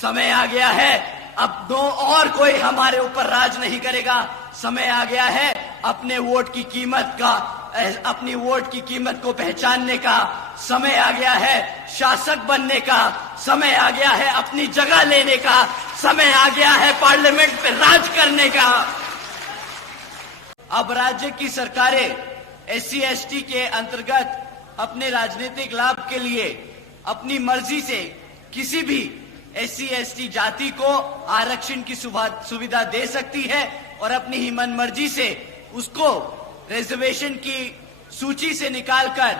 समय आ गया है, अब दो और कोई हमारे ऊपर राज नहीं करेगा। समय आ गया है अपने वोट की कीमत का, अपनी वोट की कीमत को पहचानने का। समय आ गया है शासक बनने का। समय आ गया है अपनी जगह लेने का। समय आ गया है पार्लियामेंट पे राज करने का। अब राज्य की सरकारें SC/ST के अंतर्गत अपने राजनीतिक लाभ के लिए अपनी मर्जी से किसी भी SC/ST जाति को आरक्षण की सुविधा दे सकती है और अपनी ही मन मर्जी से उसको रिजर्वेशन की सूची से निकालकर,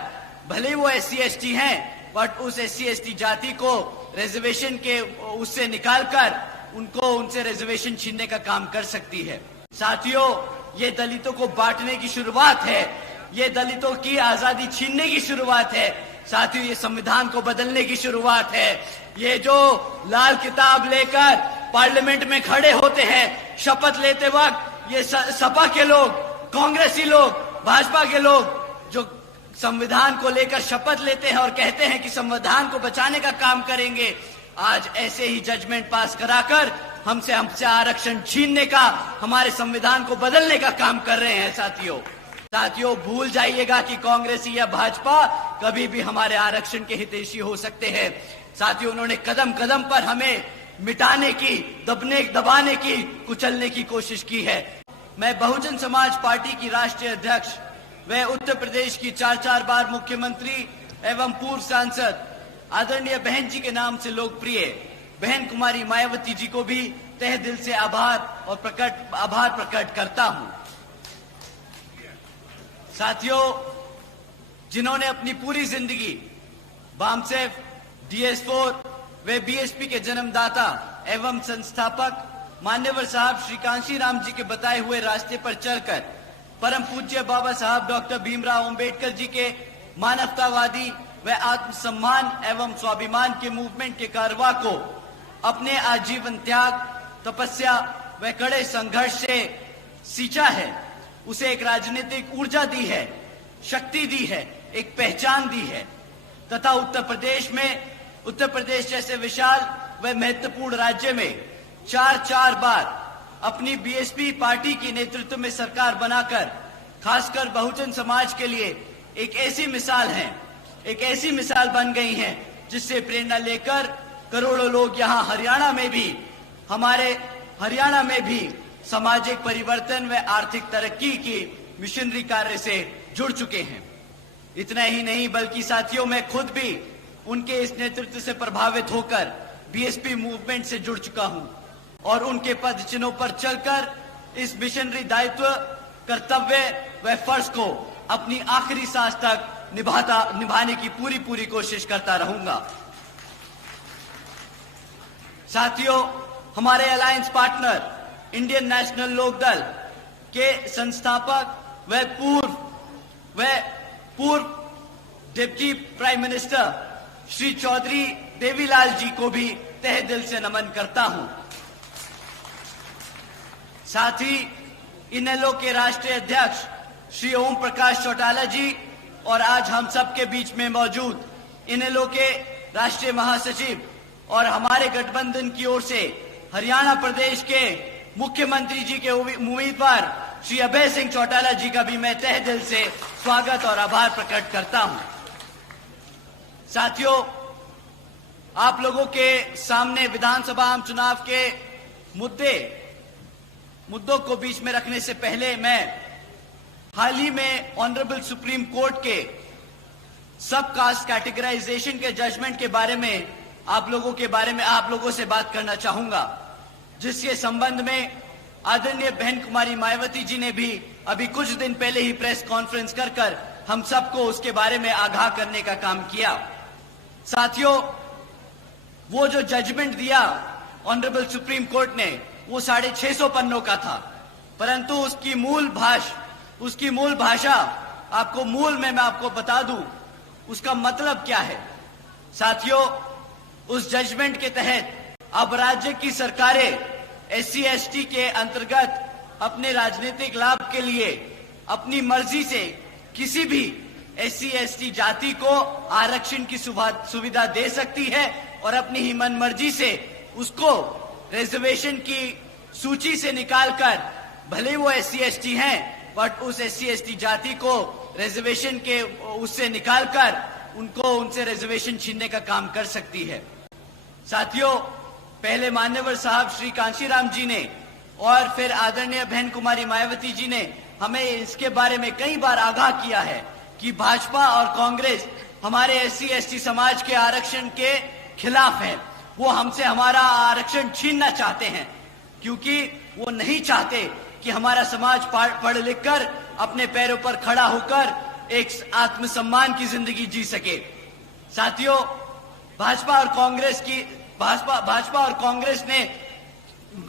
भले वो SC/ST हैं, बट उस SC/ST जाति को रिजर्वेशन के उससे निकालकर उनसे रिजर्वेशन छीनने का काम कर सकती है। साथियों, ये दलितों को बांटने की शुरुआत है, ये दलितों की आजादी छीनने की शुरुआत है। साथियों, ये संविधान को बदलने की शुरुआत है। ये जो लाल किताब लेकर पार्लियामेंट में खड़े होते हैं शपथ लेते वक्त, ये सपा के लोग, कांग्रेसी लोग, भाजपा के लोग जो संविधान को लेकर शपथ लेते हैं और कहते हैं कि संविधान को बचाने का काम करेंगे, आज ऐसे ही जजमेंट पास कराकर हमसे आरक्षण छीनने का, हमारे संविधान को बदलने का काम कर रहे हैं। साथियों, भूल जाइएगा कि कांग्रेसी या भाजपा कभी भी हमारे आरक्षण के हितैषी हो सकते हैं। साथियों, उन्होंने कदम कदम पर हमें मिटाने की, दबाने की, कुचलने की कोशिश की है। मैं बहुजन समाज पार्टी की राष्ट्रीय अध्यक्ष व उत्तर प्रदेश की 4 बार मुख्यमंत्री एवं पूर्व सांसद आदरणीय बहन जी के नाम से लोकप्रिय बहन कुमारी मायावती जी को भी तहे दिल से आभार प्रकट करता हूं। साथियों, जिन्होंने अपनी पूरी जिंदगी बामसेफ, DS4 व BSP के जन्मदाता एवं संस्थापक मान्यवर साहब श्री कांशीराम जी के बताए हुए रास्ते पर चलकर परम पूज्य बाबा साहब डॉक्टर भीमराव अंबेडकर जी के मानवतावादी व आत्मसम्मान एवं स्वाभिमान के मूवमेंट के कारवा को अपने आजीवन त्याग, तपस्या व कड़े संघर्ष से सींचा है, उसे एक राजनीतिक ऊर्जा दी है, शक्ति दी है, एक पहचान दी है तथा उत्तर प्रदेश जैसे विशाल व महत्वपूर्ण राज्य में 4 बार अपनी BSP पार्टी की नेतृत्व में सरकार बनाकर खासकर बहुजन समाज के लिए एक ऐसी मिसाल बन गई हैं जिससे प्रेरणा लेकर करोड़ों लोग यहाँ हमारे हरियाणा में भी सामाजिक परिवर्तन व आर्थिक तरक्की की मिशनरी कार्य से जुड़ चुके हैं। इतना ही नहीं बल्कि साथियों, मैं खुद भी उनके इस नेतृत्व से प्रभावित होकर BSP मूवमेंट से जुड़ चुका हूं और उनके पद चिन्हों पर चलकर इस मिशनरी दायित्व, कर्तव्य व फर्ज को अपनी आखिरी सांस तक निभाने की पूरी कोशिश करता रहूंगा। साथियों, हमारे alliance partner Indian National Lokdal के संस्थापक व पूर्व deputy prime minister Shri Chaudhary Devilal ji को भी तहे दिल से नमन करता हूं। साथ ही इनेलो के राष्ट्रीय अध्यक्ष श्री ओम प्रकाश चौटाला जी और आज हम सब के बीच में मौजूद इनेलो के राष्ट्रीय महासचिव और हमारे गठबंधन की ओर से हरियाणा प्रदेश के मुख्यमंत्री जी के उम्मीदवार श्री अभय सिंह चौटाला जी का भी मैं तहे दिल से स्वागत और आभार प्रकट करता हूं। साथियों, आप लोगों के सामने विधानसभा आम चुनाव के मुद्दों को बीच में रखने से पहले मैं हाल ही में ऑनरेबल सुप्रीम कोर्ट के सब कास्ट कैटेगराइजेशन के जजमेंट के बारे में आप लोगों से बात करना चाहूंगा, जिसके संबंध में आदरणीय बहन कुमारी मायावती जी ने भी अभी कुछ दिन पहले ही प्रेस कॉन्फ्रेंस कर हम सबको उसके बारे में आगाह करने का काम किया। साथियों, वो जो जजमेंट दिया ऑनरेबल सुप्रीम कोर्ट ने वो 650 पन्नों का था, परंतु उसकी मूल भाषा मैं आपको बता दूं उसका मतलब क्या है। साथियों, उस जजमेंट के तहत अब राज्य की सरकारें SC/ST के अंतर्गत अपने राजनीतिक लाभ के लिए अपनी मर्जी से किसी भी SC/ST जाति को आरक्षण की सुविधा दे सकती है और अपनी ही मन मर्जी से उसको रिजर्वेशन की सूची से निकालकर, भले वो SC/ST हैं, बट उस SC/ST जाति को रिजर्वेशन के उससे निकालकर उनको उनसे रिजर्वेशन छीनने का काम कर सकती है। साथियों, पहले मान्यवर साहब श्री कांशीराम जी ने और फिर आदरणीय बहन कुमारी मायावती जी ने हमें इसके बारे में कई बार आगाह किया है कि भाजपा और कांग्रेस हमारे SC/ST समाज के आरक्षण के खिलाफ है। वो हमसे हमारा आरक्षण छीनना चाहते हैं, क्योंकि वो नहीं चाहते कि हमारा समाज पढ़ लिख कर अपने पैरों पर खड़ा होकर एक आत्मसम्मान की जिंदगी जी सके। साथियों, भाजपा और कांग्रेस ने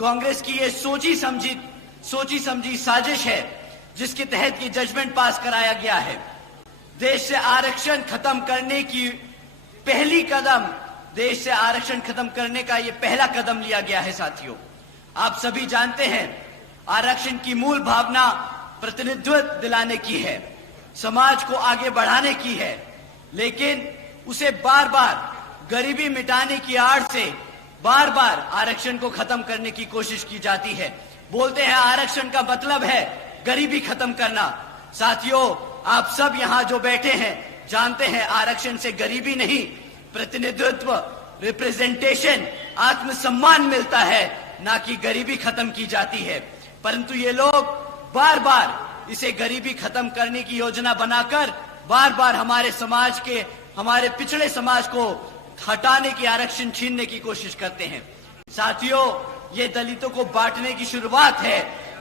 कांग्रेस की ये सोची समझी साजिश है, जिसके तहत ये जजमेंट पास कराया गया है। देश से आरक्षण खत्म करने की देश से आरक्षण खत्म करने का ये पहला कदम लिया गया है। साथियों, आप सभी जानते हैं, आरक्षण की मूल भावना प्रतिनिधित्व दिलाने की है, समाज को आगे बढ़ाने की है, लेकिन उसे बार बार गरीबी मिटाने की आड़ से बार बार आरक्षण को खत्म करने की कोशिश की जाती है। बोलते हैं आरक्षण का मतलब है गरीबी खत्म करना। साथियों, आप सब यहाँ जो बैठे हैं जानते हैं, आरक्षण से गरीबी नहीं, प्रतिनिधित्व, रिप्रेजेंटेशन, आत्मसम्मान मिलता है, ना कि गरीबी खत्म की जाती है। परंतु ये लोग बार बार इसे गरीबी खत्म करने की योजना बनाकर बार बार हमारे पिछड़े समाज को हटाने की, आरक्षण छीनने की कोशिश करते हैं। साथियों, ये दलितों को बांटने की शुरुआत है,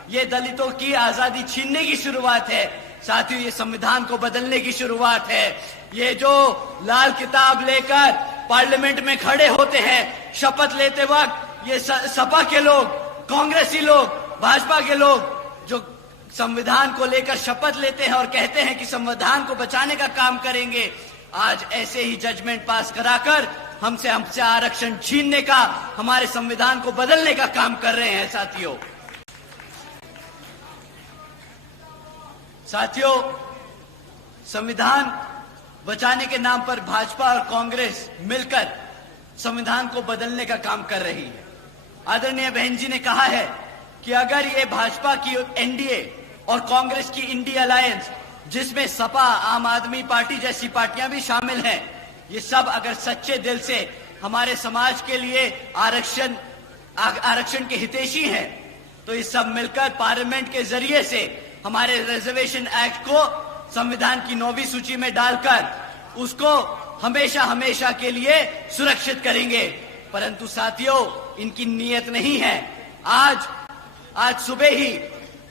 ये दलितों की आजादी छीनने की शुरुआत है। साथियों, ये संविधान को बदलने की शुरुआत है। ये जो लाल किताब लेकर पार्लियामेंट में खड़े होते हैं शपथ लेते वक्त, ये सपा के लोग, कांग्रेसी लोग, भाजपा के लोग जो संविधान को लेकर शपथ लेते हैं और कहते हैं कि संविधान को बचाने का काम करेंगे, आज ऐसे ही जजमेंट पास कराकर हमसे आरक्षण छीनने का, हमारे संविधान को बदलने का काम कर रहे हैं। साथियों, संविधान बचाने के नाम पर भाजपा और कांग्रेस मिलकर संविधान को बदलने का काम कर रही है। आदरणीय बहन जी ने कहा है कि अगर ये भाजपा की NDA और कांग्रेस की इंडी अलायंस, जिसमें सपा, आम आदमी पार्टी जैसी पार्टियां भी शामिल हैं, ये सब अगर सच्चे दिल से हमारे समाज के लिए आरक्षण के हितैषी हैं, तो ये सब मिलकर पार्लियामेंट के जरिए से हमारे रिजर्वेशन एक्ट को संविधान की 9वीं सूची में डालकर उसको हमेशा हमेशा के लिए सुरक्षित करेंगे। परंतु साथियों, इनकी नीयत नहीं है। आज सुबह ही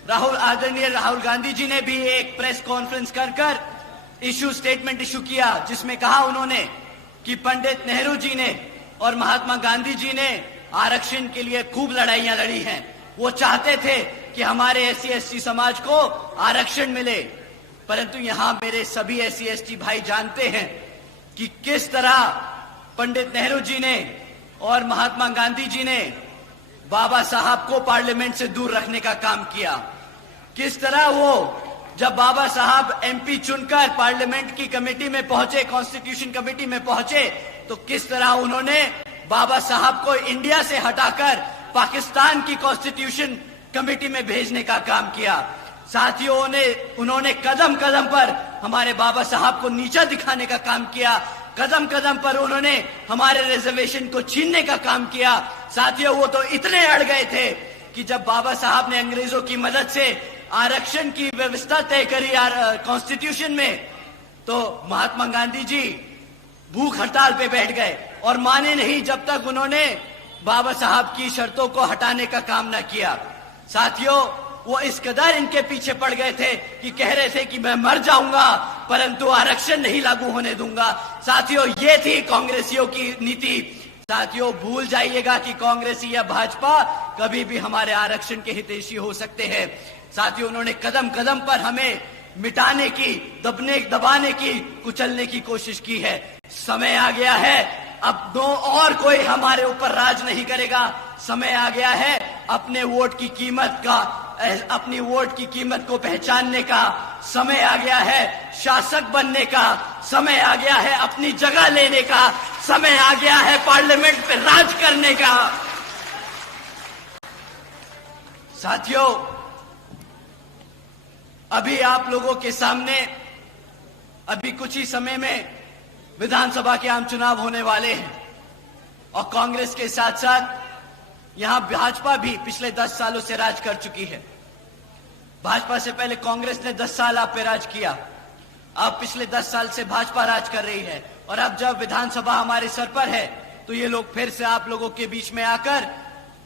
आदरणीय राहुल गांधी जी ने भी एक प्रेस कॉन्फ्रेंस कर स्टेटमेंट इशू किया, जिसमें कहा उन्होंने कि पंडित नेहरू जी ने और महात्मा गांधी जी ने आरक्षण के लिए खूब लड़ाइयां लड़ी हैं। वो चाहते थे कि हमारे SC/ST समाज को आरक्षण मिले, परंतु यहां मेरे सभी SC/ST भाई जानते हैं कि किस तरह पंडित नेहरू जी ने और महात्मा गांधी जी ने बाबा साहब को पार्लियामेंट से दूर रखने का काम किया। किस तरह वो जब बाबा साहब MP चुनकर पार्लियामेंट की कमेटी में पहुंचे, कॉन्स्टिट्यूशन कमेटी में पहुंचे, तो किस तरह उन्होंने बाबा साहब को इंडिया से हटाकर पाकिस्तान की कॉन्स्टिट्यूशन कमेटी में भेजने का काम किया। साथियों, उन्होंने कदम कदम पर हमारे बाबा साहब को नीचा दिखाने का काम किया, कदम कदम पर उन्होंने हमारे रिजर्वेशन को छीनने का काम किया। साथियों, वो तो इतने अड़ गए थे कि जब बाबा साहब ने अंग्रेजों की मदद से आरक्षण की व्यवस्था तय करी कॉन्स्टिट्यूशन में, तो महात्मा गांधी जी भूख हड़ताल पे बैठ गए और माने नहीं जब तक उन्होंने बाबा साहब की शर्तों को हटाने का काम न किया। साथियों, वो इस कदर इनके पीछे पड़ गए थे कि कह रहे थे कि मैं मर जाऊंगा परंतु आरक्षण नहीं लागू होने दूंगा। साथियों, ये थी कांग्रेसियों की नीति। साथियों, भूल जाइएगा कि कांग्रेसी या भाजपा कभी भी हमारे आरक्षण के हितैषी हो सकते हैं। साथियों, उन्होंने कदम कदम पर हमें मिटाने की, दबाने की, कुचलने की कोशिश की है। समय आ गया है, अब और कोई हमारे ऊपर राज नहीं करेगा। समय आ गया है अपने वोट की कीमत का अपनी वोट की कीमत को पहचानने का समय आ गया है। शासक बनने का समय आ गया है। अपनी जगह लेने का समय आ गया है। पार्लियामेंट पे राज करने का। साथियों, अभी आप लोगों के सामने अभी कुछ ही समय में विधानसभा के आम चुनाव होने वाले हैं और कांग्रेस के साथ साथ यहां भाजपा भी पिछले 10 सालों से राज कर चुकी है। भाजपा से पहले कांग्रेस ने 10 साल आप पे राज किया। अब पिछले 10 साल से भाजपा राज कर रही है और अब जब विधानसभा हमारे सर पर है तो ये लोग फिर से आप लोगों के बीच में आकर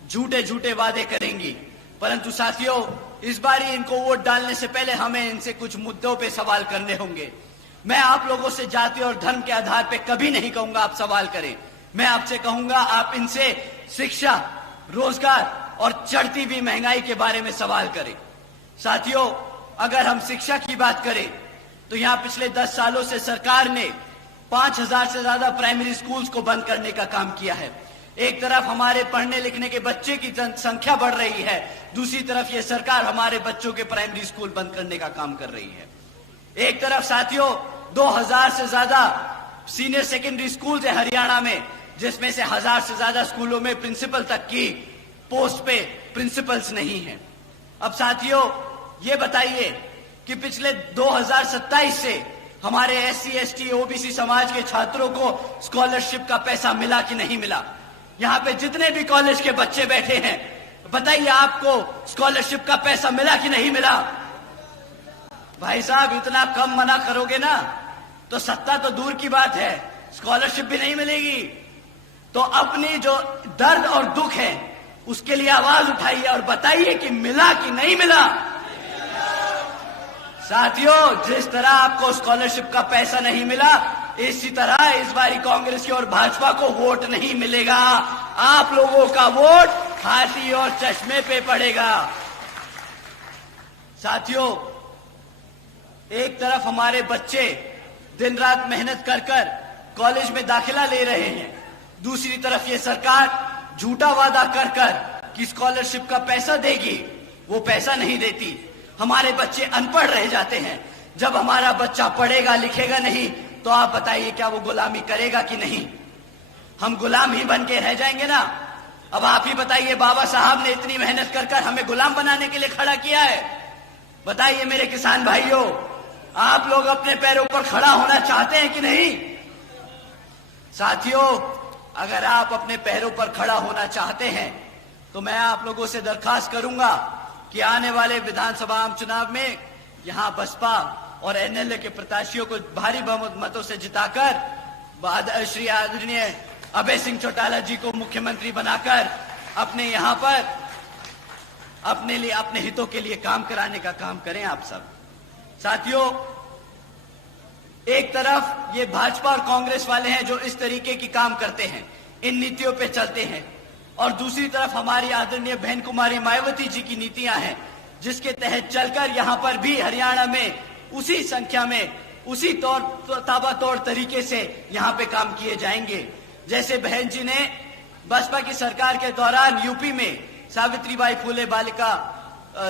झूठे झूठे वादे करेंगी। परंतु साथियों, इस बार इनको वोट डालने से पहले हमें इनसे कुछ मुद्दों पे सवाल करने होंगे। मैं आप लोगों से जाति और धर्म के आधार पे कभी नहीं कहूंगा आप सवाल करें। मैं आपसे कहूंगा आप इनसे शिक्षा, रोजगार और चढ़ती हुई महंगाई के बारे में सवाल करें। साथियों, अगर हम शिक्षा की बात करें तो यहां पिछले 10 सालों से सरकार ने 5000 से ज्यादा प्राइमरी स्कूल्स को बंद करने का काम किया है। एक तरफ हमारे पढ़ने लिखने के बच्चे की संख्या बढ़ रही है, दूसरी तरफ ये सरकार हमारे बच्चों के प्राइमरी स्कूल बंद करने का काम कर रही है। एक तरफ साथियों 2000 से ज्यादा सीनियर सेकेंडरी स्कूल है हरियाणा में, जिसमें से 1000 से ज्यादा स्कूलों में प्रिंसिपल तक की पोस्ट पे प्रिंसिपल्स नहीं है। अब साथियों, ये बताइए कि पिछले 2027 से हमारे SC, ST, OBC समाज के छात्रों को स्कॉलरशिप का पैसा मिला कि नहीं मिला? यहाँ पे जितने भी कॉलेज के बच्चे बैठे हैं, बताइए आपको स्कॉलरशिप का पैसा मिला कि नहीं मिला? भाई साहब, इतना कम मना करोगे ना तो सत्ता तो दूर की बात है, स्कॉलरशिप भी नहीं मिलेगी। तो अपनी जो दर्द और दुख है उसके लिए आवाज उठाइए और बताइए कि मिला कि नहीं मिला। साथियों, जिस तरह आपको स्कॉलरशिप का पैसा नहीं मिला, इसी तरह इस बारी कांग्रेस की और भाजपा को वोट नहीं मिलेगा। आप लोगों का वोट हाथी और चश्मे पे पड़ेगा। साथियों, एक तरफ हमारे बच्चे दिन रात मेहनत कर कर कॉलेज में दाखिला ले रहे हैं, दूसरी तरफ ये सरकार झूठा वादा कर कर कि स्कॉलरशिप का पैसा देगी, वो पैसा नहीं देती। हमारे बच्चे अनपढ़ रह जाते हैं। जब हमारा बच्चा पढ़ेगा लिखेगा नहीं तो आप बताइए क्या वो गुलामी करेगा कि नहीं? हम गुलाम ही बन के रह जाएंगे ना। अब आप ही बताइए, बाबा साहब ने इतनी मेहनत कर कर हमें गुलाम बनाने के लिए खड़ा किया है। बताइए मेरे किसान भाइयों, आप लोग अपने पैरों पर खड़ा होना चाहते हैं कि नहीं? साथियों, अगर आप अपने पैरों पर खड़ा होना चाहते हैं तो मैं आप लोगों से दरखास्त करूंगा कि आने वाले विधानसभा आम चुनाव में यहां बसपा और NLA के प्रत्याशियों को भारी बहुमत मतों से जिताकर श्री आदरणीय अभय सिंह चौटाला जी को मुख्यमंत्री बनाकर अपने यहां पर अपने लिए, अपने हितों के लिए काम कराने का काम करें आप सब। साथियों, एक तरफ ये भाजपा और कांग्रेस वाले हैं जो इस तरीके की काम करते हैं, इन नीतियों पे चलते हैं, और दूसरी तरफ हमारी आदरणीय बहन कुमारी मायावती जी की नीतियां हैं जिसके तहत चलकर यहां पर भी हरियाणा में उसी संख्या में, उसी ताबड़तोड़ तरीके से यहां पे काम किए जाएंगे। जैसे बहन जी ने बसपा की सरकार के दौरान यूपी में सावित्रीबाई फुले बालिका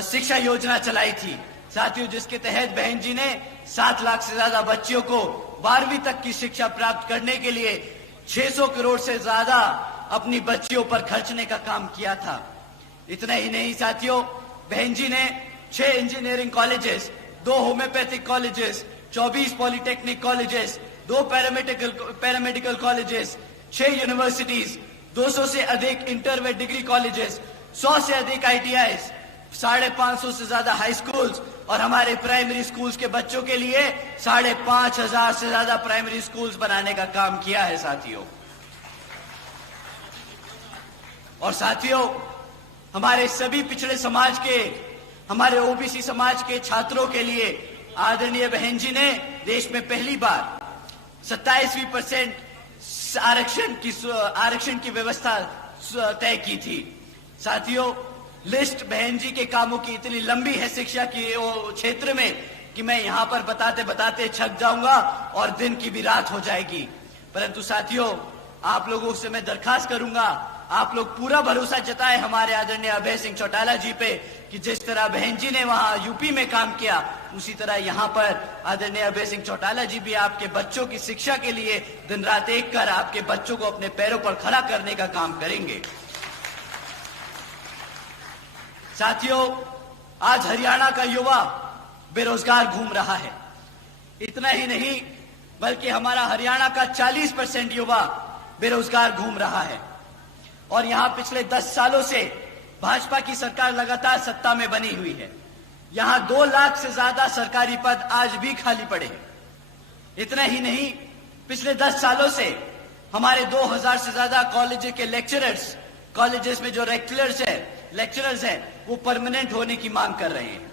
शिक्षा योजना चलाई थी साथियों, जिसके तहत बहन जी ने 7 लाख से ज्यादा बच्चियों को 12वीं तक की शिक्षा प्राप्त करने के लिए 600 करोड़ से ज्यादा अपनी बच्चियों पर खर्चने का काम किया था। इतना ही नहीं साथियों, बहन जी ने 6 engineering colleges, 2 homeopathic colleges, 24 polytechnic colleges, 2 paramedical colleges, 6 universities, 200 से अधिक इंटर व डिग्री कॉलेजेस, 100 से अधिक ITIs, 550 से ज्यादा हाई स्कूल्स और हमारे प्राइमरी स्कूल्स के बच्चों के लिए 5500 से ज्यादा प्राइमरी स्कूल्स बनाने का काम किया है साथियों। और साथियों, हमारे सभी पिछड़े समाज के, हमारे OBC समाज के छात्रों के लिए आदरणीय बहन जी ने देश में पहली बार 27% आरक्षण की व्यवस्था तय की थी। साथियों, लिस्ट बहन जी के कामों की इतनी लंबी है शिक्षा की क्षेत्र में कि मैं यहां पर बताते बताते थक जाऊंगा और दिन की भी रात हो जाएगी। परंतु साथियों, आप लोगों से मैं दरखास्त करूंगा आप लोग पूरा भरोसा जताए हमारे आदरणीय अभय सिंह चौटाला जी पे कि जिस तरह बहन जी ने वहां यूपी में काम किया, उसी तरह यहां पर आदरणीय अभय सिंह चौटाला जी भी आपके बच्चों की शिक्षा के लिए दिन रात एक कर आपके बच्चों को अपने पैरों पर खड़ा करने का काम करेंगे। साथियों, आज हरियाणा का युवा बेरोजगार घूम रहा है। इतना ही नहीं बल्कि हमारा हरियाणा का 40% युवा बेरोजगार घूम रहा है। और यहां पिछले 10 सालों से भाजपा की सरकार लगातार सत्ता में बनी हुई है। यहां 2 लाख से ज्यादा सरकारी पद आज भी खाली पड़े हैं। इतना ही नहीं, पिछले 10 सालों से हमारे 2000 से ज्यादा कॉलेज के लेक्चरर्स, कॉलेजेस में जो लेक्चरर्स हैं वो परमानेंट होने की मांग कर रहे हैं।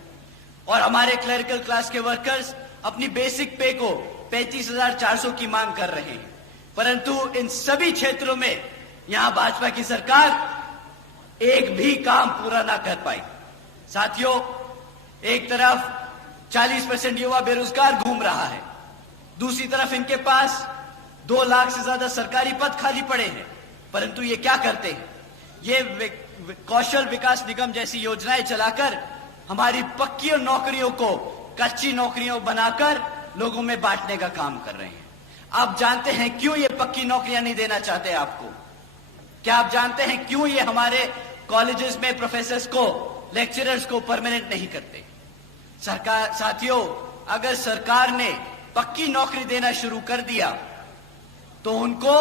और हमारे क्लरिकल क्लास के वर्कर्स अपनी बेसिक पे को 35,400 की मांग कर रहे हैं। परंतु इन सभी क्षेत्रों में यहां भाजपा की सरकार एक भी काम पूरा ना कर पाई। साथियों, एक तरफ 40% युवा बेरोजगार घूम रहा है, दूसरी तरफ इनके पास 2 लाख से ज्यादा सरकारी पद खाली पड़े हैं। परंतु ये क्या करते हैं? ये कौशल विकास निगम जैसी योजनाएं चलाकर हमारी पक्की नौकरियों को कच्ची नौकरियों बनाकर लोगों में बांटने का काम कर रहे हैं। आप जानते हैं क्यों ये पक्की नौकरियां नहीं देना चाहते आपको? क्या आप जानते हैं क्यों ये हमारे कॉलेजेस में प्रोफेसर्स को, लेक्चरर्स को परमानेंट नहीं करते? साथियों, अगर सरकार ने पक्की नौकरी देना शुरू कर दिया तो उनको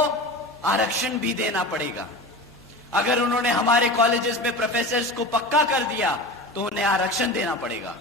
आरक्षण भी देना पड़ेगा। अगर उन्होंने हमारे कॉलेजेस में प्रोफेसर्स को पक्का कर दिया तो उन्हें आरक्षण देना पड़ेगा।